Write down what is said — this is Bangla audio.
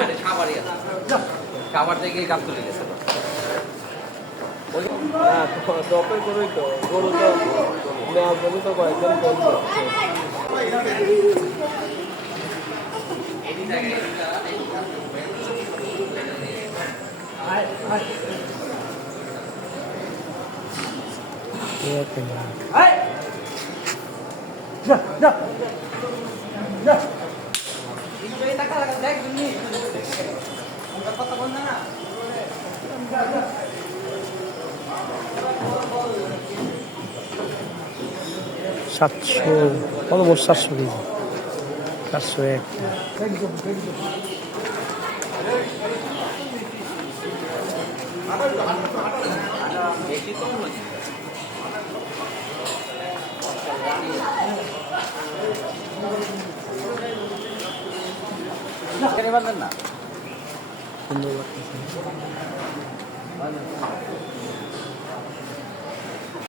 আরে খাবারই আছে খাবার থেকে গাছ তুলে গেছে টপে করেই তো গরু তো নেওয়ার জন্য তো কয়েকজন কম যাচ্ছে সাতশো অলমোস্ট সাতশো কেজি। সাতশো এক। কম Kini banten nak? Banten.